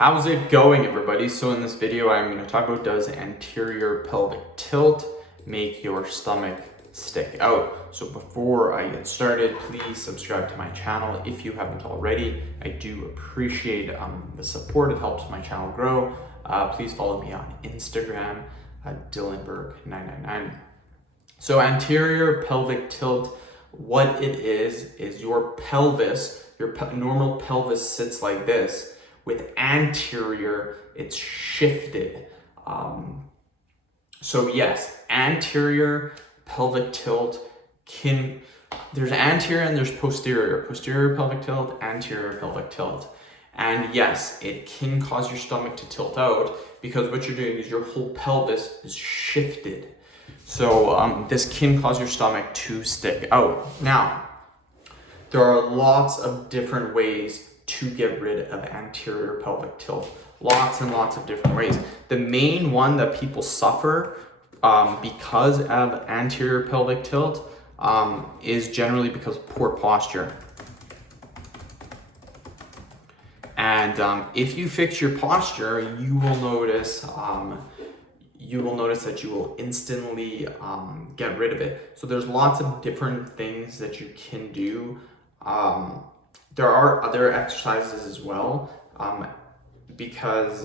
How's it going, everybody? So in this video, I'm going to talk about, does anterior pelvic tilt make your stomach stick out? So before I get started, please subscribe to my channel if you haven't already. I do appreciate the support. It helps my channel grow. Please follow me on Instagram at Dylanberg999. So anterior pelvic tilt, what it is your pelvis, your normal pelvis sits like this. With anterior, it's shifted. So yes, anterior pelvic tilt there's anterior and there's posterior. Posterior pelvic tilt, anterior pelvic tilt. And yes, it can cause your stomach to tilt out because what you're doing is your whole pelvis is shifted. So this can cause your stomach to stick out. Now, there are lots of different ways to get rid of anterior pelvic tilt. Lots and lots of different ways. The main one that people suffer because of anterior pelvic tilt is generally because of poor posture. And if you fix your posture, you will notice that you will instantly get rid of it. So there's lots of different things that you can do. There are other exercises as well, because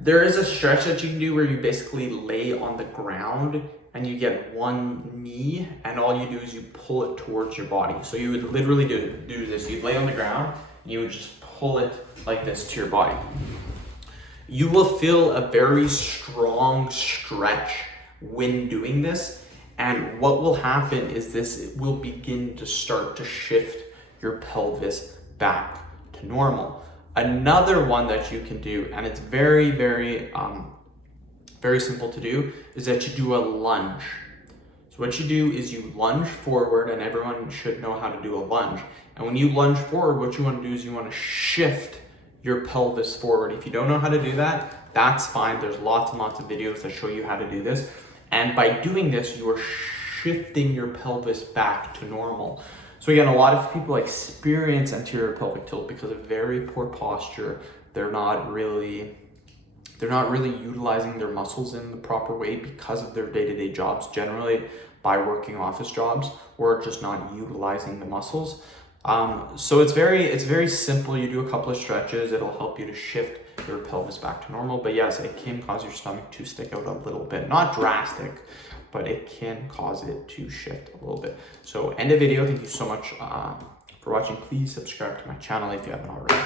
there is a stretch that you can do where you basically lay on the ground and you get one knee, and all you do is you pull it towards your body. So you would literally do this. You'd lay on the ground, and you would just pull it like this to your body. You will feel a very strong stretch when doing this, and what will happen is it will begin to start to shift your pelvis back to normal. Another one that you can do, and it's very, very, very simple to do, is that you do a lunge. So what you do is you lunge forward, and everyone should know how to do a lunge. And when you lunge forward, what you want to do is you want to shift your pelvis forward. If you don't know how to do that, that's fine. There's lots and lots of videos that show you how to do this. And by doing this, you are shifting your pelvis back to normal. So again, a lot of people experience anterior pelvic tilt because of very poor posture. They're not really utilizing their muscles in the proper way because of their day-to-day jobs, generally by working office jobs, or just not utilizing the muscles. So it's very simple. You do a couple of stretches, it'll help you to shift your pelvis back to normal. But yes, it can cause your stomach to stick out a little bit. Not drastic, but it can cause it to shift a little bit. So end the video. Thank you so much for watching. Please subscribe to my channel if you haven't already.